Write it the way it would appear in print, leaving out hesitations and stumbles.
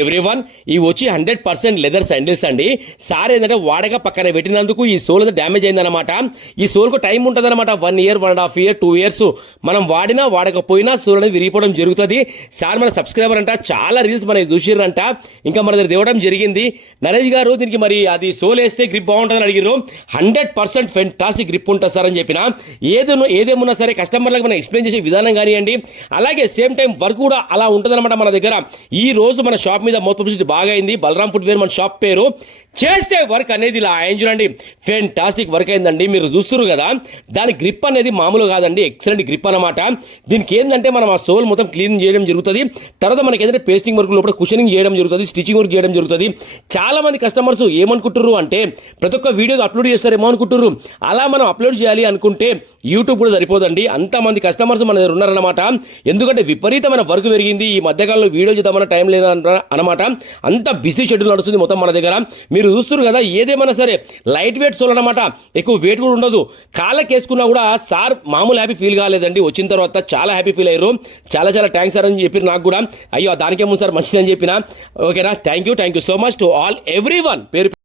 Everyone ఈ వచ్చి 100% leather sandals అండి. సార్ ఏంటంటే వాడగా పక్కన పెట్టినందుకు ఈ సోల్ డ్యామేజ్ అయిందనమాట. ఈ సోల్కు టైం ఉంటుంది అనమాట. 1 year 1.5 year 2 years మనం వాడినా వాడకపోయినా సోల్ అనేది విరిగిపోవడం జరుగుతుంది. సార్ మన సబ్స్క్రైబర్ అంట, చాలా రీల్స్ మన చూసిర్రంట, ఇంకా మన దగ్గర తేవడం జరిగింది. నరేష్ గారు దీనికి మరి అది సోల్ వేస్తే గ్రిప్ బాగుంటుందని అడిగిరు. 100% ఫెంటాస్టిక్ గ్రిప్ ఉంటుంది సార్ అని చెప్పిన. ఏదేమున్నా సరే కస్టమర్లకు మనం ఎక్స్ప్లెయిన్ చేసే విధానం కానివ్వండి, అలాగే సేమ్ టైం వర్క్ కూడా అలా ఉంటుందన్నమాట. మన దగ్గర ఈ రోజు మన షాప్ మీద మౌత్ పబ్లిసిటీ బాగా అయింది. బలరాం ఫుట్వేర్ మన షాప్ పేరు. చేస్తే వర్క్ అనేది ఇలా ఆయన చూడండి, ఫెంటాస్టిక్ వర్క్ అయిందండి. మీరు చూస్తున్నారు కదా, దాని గ్రిప్ అనేది మామూలు కాదండి, ఎక్సలెంట్ గ్రిప్ అనమాట. దీనికి ఏంటంటే మనం ఆ సోల్ మొత్తం క్లీన్ చేయడం జరుగుతుంది. తర్వాత మనకి ఏంటంటే పేస్టింగ్ వర్క్ లోపల కుషనింగ్ చేయడం జరుగుతుంది, స్టిచింగ్ వర్క్ చేయడం జరుగుతుంది. చాలా మంది కస్టమర్స్ ఏమనుకుంటారు అంటే ప్రతి ఒక్క వీడియో అప్లోడ్ చేస్తారేమో అనుకుంటారు. అలా మనం అప్లోడ్ చేయాలి అనుకుంటే యూట్యూబ్ కూడా సరిపోదండి. అంతమంది కస్టమర్స్ మన దగ్గర ఉన్నారనమాట. ఎందుకంటే విపరీతమైన వర్క్ పెరిగింది. ఈ మధ్యకాలంలో వీడియో చేద్దామన్న టైం లేదన్నమాట. అంత బిజీ షెడ్యూల్ నడుస్తుంది మొత్తం మన దగ్గర. మీరు చూస్తున్నారు కదా, ఏదేమైనా సరే లైట్ వెయిట్ సోల్ అనమాట. ఎక్కువ వెయిట్ కూడా ఉండదు. కాళ్ళకి వేసుకున్నా కూడా సార్ మామూలు హ్యాపీ ఫీల్ కాలేదండి. వచ్చిన తర్వాత చాలా హ్యాపీ ఫీల్ అయ్యారు. చాలా చాలా థ్యాంక్స్ సార్ అని చెప్పి నాకు కూడా. అయ్యో దానికేమో సార్ మంచిదని చెప్పిన. ఓకేనా, thank you so much to all everyone. పేరు